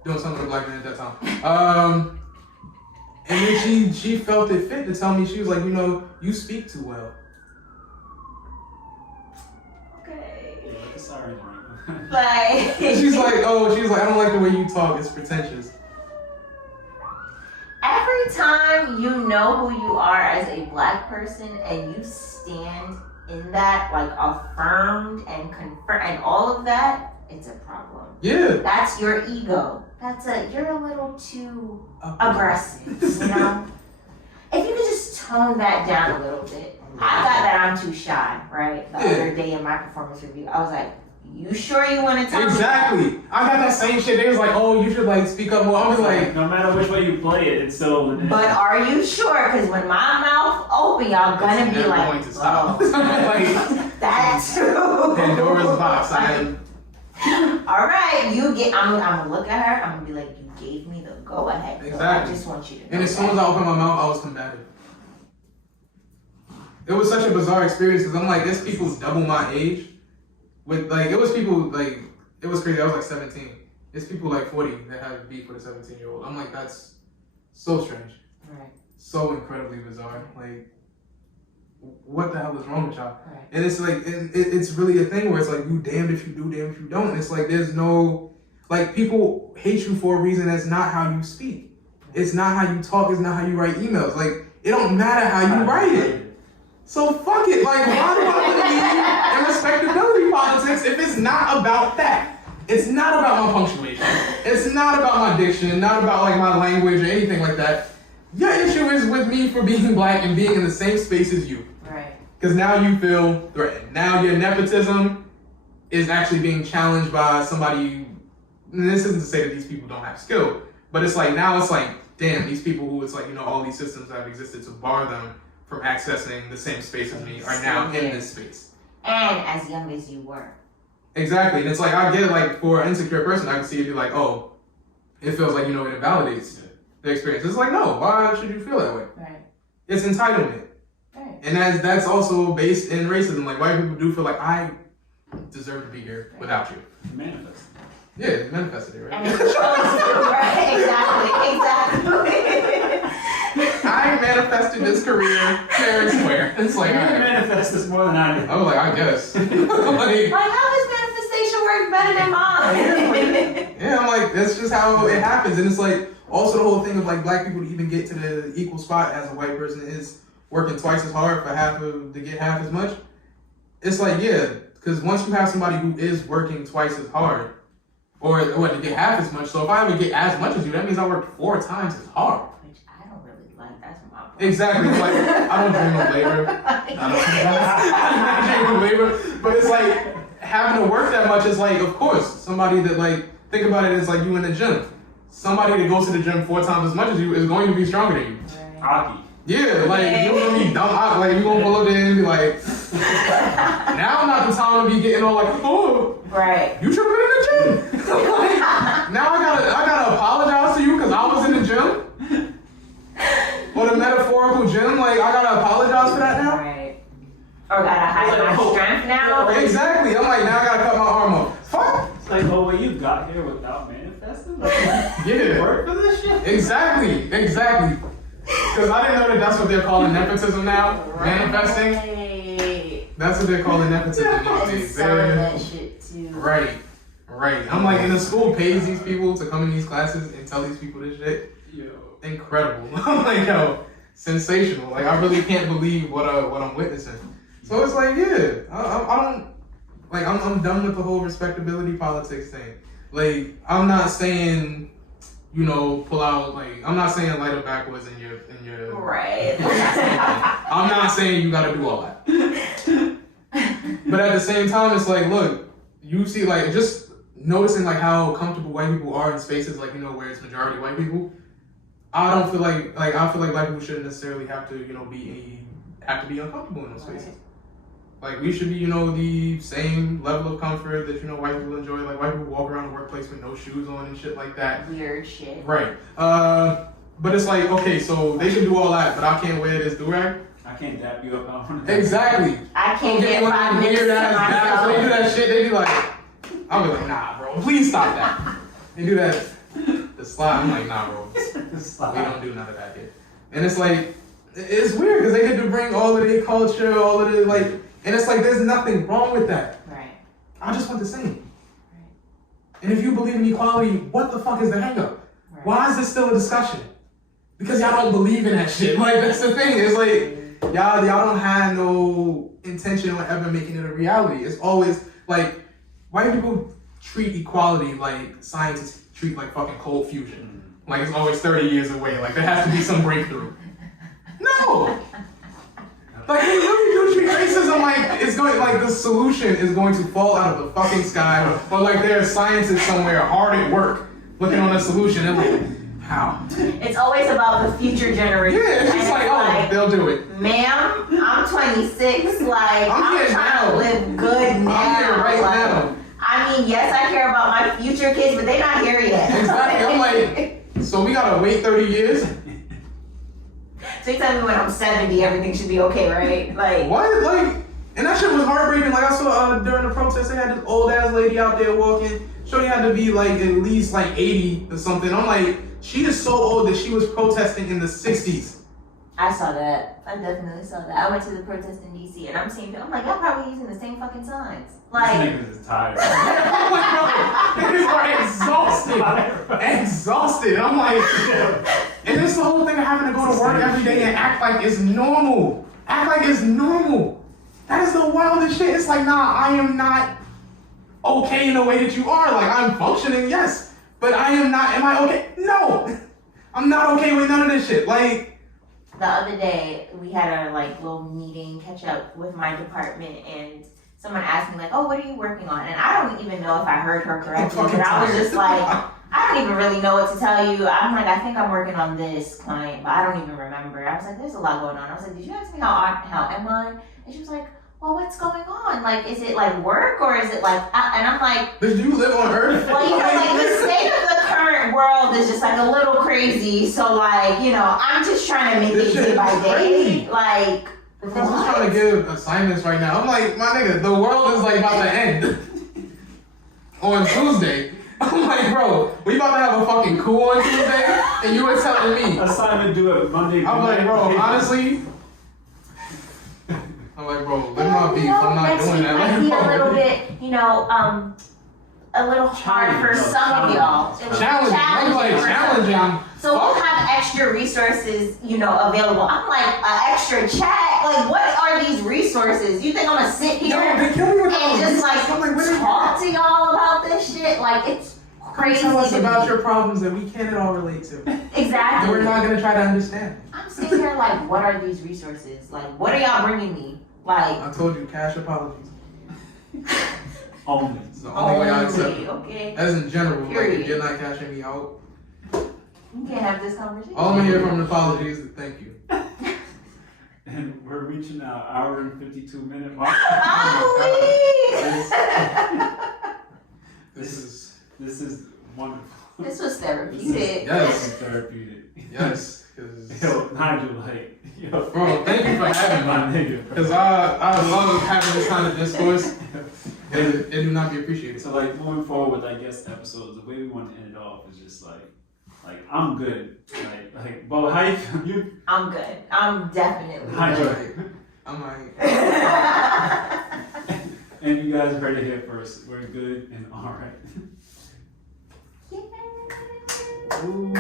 doing something with a black man at that time. And then she felt it fit to tell me, she was like, you speak too well. Okay. Yeah, like a siren ring. Like. She's like, I don't like the way you talk. It's pretentious. Every time you know who you are as a black person and you stand in that, like, affirmed and confirmed and all of that, it's a problem. Yeah. That's your ego. You're a little too aggressive, If you could just tone that down a little bit. I thought that I'm too shy, right? The other day in my performance review, I was like, you sure you want to tell me? Exactly. I got that same shit. They was like, oh, you should like speak up more. I was like, no matter which way you play it, it's still. But are you sure? Because when my mouth open, y'all gonna be like, going to stop. like, that too. Pandora's box. All right, I'm gonna look at her. I'm gonna be like, you gave me the go ahead. Exactly. I just want you to know. And as soon as I opened my mouth, I was combative. It was such a bizarre experience because I'm like, there's people double my age. With like, it was people like, it was crazy. I was like 17. It's people like 40 that have beef with a 17-year-old. I'm like, that's so strange. Right. So incredibly bizarre. Like, what the hell is wrong with y'all? Right. And it's like, it's really a thing where it's like, you damned if you do, damned if you don't. And it's like, there's no, like, people hate you for a reason that's not how you speak. It's not how you talk. It's not how you write emails. Like, it don't matter how you write it. So fuck it. Like, why do I believe in respectability politics if it's not about that? It's not about my punctuation. It's not about my diction. Not about like my language or anything like that. Your issue is with me for being black and being in the same space as you. Right. Because now you feel threatened. Now your nepotism is actually being challenged by somebody. And this isn't to say that these people don't have skill, but it's like, now it's like, damn, these people who it's like, all these systems that have existed to bar them from accessing the same space as me are now in this space. and as young as you were. Exactly. And it's like, I get it, like, for an insecure person, I can see it be like, oh, it feels like, it invalidates the experience. It's like, no, why should you feel that way? Right. It's entitlement. Right. And that's also based in racism. Like, white people do feel like, I deserve to be here without you. Manifest. Yeah, it manifested it, right? And it shows you, right? Exactly. I manifested this career fair and square. It's like, You all right. manifest this more than I do. I was like, I guess. like, how does manifestation work better than mine? yeah, I'm like, that's just how it happens. And it's like, also the whole thing of like black people to even get to the equal spot as a white person is working twice as hard for to get half as much. It's like, yeah, because once you have somebody who is working twice as hard, or what, to get half as much, so if I would get as much as you, that means I worked 4 times as hard. Which I don't really like. That's my problem. Exactly. It's like, I don't dream of labor. I don't dream of labor. But it's like, having to work that much is like, of course, somebody that like, think about it as like you in the gym. Somebody that goes to the gym 4 times as much as you is going to be stronger than you. Right. Hockey. Yeah, like, you're gonna be dumb. Like, you're gonna pull up there and be like, now not the time to be getting all like, oh, Right. you tripping in the gym. Like, now I gotta apologize to you because I was in the gym. Or the metaphorical gym, like, I gotta apologize for that now. Right. Or gotta hide my strength now. Exactly. I'm like, now I gotta cut my arm off. Fuck. It's like, oh, well, you got here without manifesting? Like, Yeah. work for this shit? Exactly. Because I didn't know that's what they're calling nepotism now. Manifesting. Right. That's what they're calling nepotism these And days. selling that shit too. Right. I'm like, and the school pays these people to come in these classes and tell these people this shit. Yo. Incredible. I'm like, yo, sensational. Like, I really can't believe what I'm witnessing. So it's like, yeah, I don't, like, I'm done with the whole respectability politics thing. Like, I'm not saying, pull out, like, I'm not saying light up backwards in your Right. I'm not saying you gotta do all that. But at the same time, it's like, look, you see, like, just noticing, like, how comfortable white people are in spaces, like, where it's majority white people. I don't feel like I feel like black people shouldn't necessarily have to, have to be uncomfortable in those spaces. Right. Like, we should be, the same level of comfort that, white people enjoy. Like, white people walk around the workplace with no shoes on and shit like that. Weird shit. Right. But it's like, okay, so they can do all that, but I can't wear this do-rag? I can't dap you up. I don't want to. Exactly. I can't get When 5 minutes weird to ass bags, when they do myself. that shit, they be like, I'll be like, nah, bro, please stop that. They do that, the slide, I'm like, nah, bro, we don't do none of that here. And it's like, it's weird, because they get to bring all of their culture, all of the, like, and it's like, there's nothing wrong with that. Right. I just want the same. And if you believe in equality, what the fuck is the hang up? Right. Why is this still a discussion? Because y'all don't believe in that shit. Like, that's the thing. It's like, y'all don't have no intention on ever making it a reality. It's always, like, white people treat equality like scientists treat, like, fucking cold fusion. Like, it's always 30 years away. Like, there has to be some breakthrough. No! Like, they really do treat racism like it's going, like, the solution is going to fall out of the fucking sky, or like there's scientists somewhere hard at work looking on a solution and like, how? It's always about the future generation. Yeah, it's just And like, oh, they'll do it. Ma'am, I'm 26. Like, I'm here trying now. to live good now. I'm here right like, now. I mean, yes, I care about my future kids, but they're not here yet. Exactly. I'm like, so we gotta wait 30 years? So you tell me when I'm 70, everything should be okay, right? Like, What? Like, and that shit was heartbreaking. Like, I saw during the protest, they had this old ass lady out there walking. Shorty had to be like at least like 80 or something. I'm like, she is so old that she was protesting in the 60s. I saw that. I definitely saw that. I went to the protest in DC, and I'm seeing. I'm like, y'all probably using the same fucking signs. Like, This niggas is tired. I'm like, bro, niggas are exhausted. Exhausted. I'm like, and it's the whole thing of having to go to work every day and act like it's normal. Act like it's normal. That is the wildest shit. It's like, nah, I am not okay in the way that you are. Like, I'm functioning, yes, but I am not. Am I okay? No, I'm not okay with none of this shit. Like, the other day, we had a little meeting, catch up with my department, and someone asked me oh, what are you working on? And I don't even know if I heard her correctly, but I was just like, I don't even really know what to tell you. I'm like, I think I'm working on this client, but I don't even remember. I was like, there's a lot going on. I was like, did you ask me how am I? And she was like, well, what's going on? Like, is it like work or is it like, and I'm like, Did you live on Earth? well, you know, like the state of the current world is just like a little crazy. So like, you know, I'm just trying to make This it shit day by is day. crazy. Like, Professor's what? trying to give assignments right now. I'm like, my nigga, the world is like about to end on Tuesday. I'm like, bro, we about to have a fucking coup on Tuesday, and you were telling me. Assignment due it Monday. I'm like, bro, honestly. I'm like, bro, let my beef. You know, I'm not next doing week that. might Like, be bro, a little bit, you know, a little hard for some of y'all. It was challenging. I'm like, for some. challenging. So we'll have extra resources, you know, available. I'm like, an extra chat. Like, what are these resources? You think I'm gonna sit here No, they kill me with and those. just like I'm like, what are you- talk to y'all about this shit? Like, it's crazy. Tell us to about me. your problems that we can't at all relate to. Exactly. And we're not gonna try to understand. I'm sitting here like, what are these resources? Like, what are y'all bringing me? Like, I told you, cash apologies. Only. It's the only way I accept it. okay. As in general, like, Period. if you're not cashing me out, You can't have this conversation. all I'm gonna hear from an apology is the thank you. And we're reaching our hour and 52-minute mark. This is wonderful. This was therapeutic. This yes, is therapeutic. yes. 'Cause- Yo, Nigel, like, yo, bro, thank you for having my me. nigga. bro. Because I love having this kind of discourse. It do not be appreciated. So like moving forward with I guess episodes, the way we want to end it off is just like I'm good. Like, Bo, how you feel? You I'm good. I'm definitely Nigel. good. I'm like, And you guys heard it here first. We're good and alright. Ooh.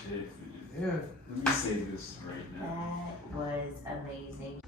Shit, man. yeah. Let me say this right now. That was amazing.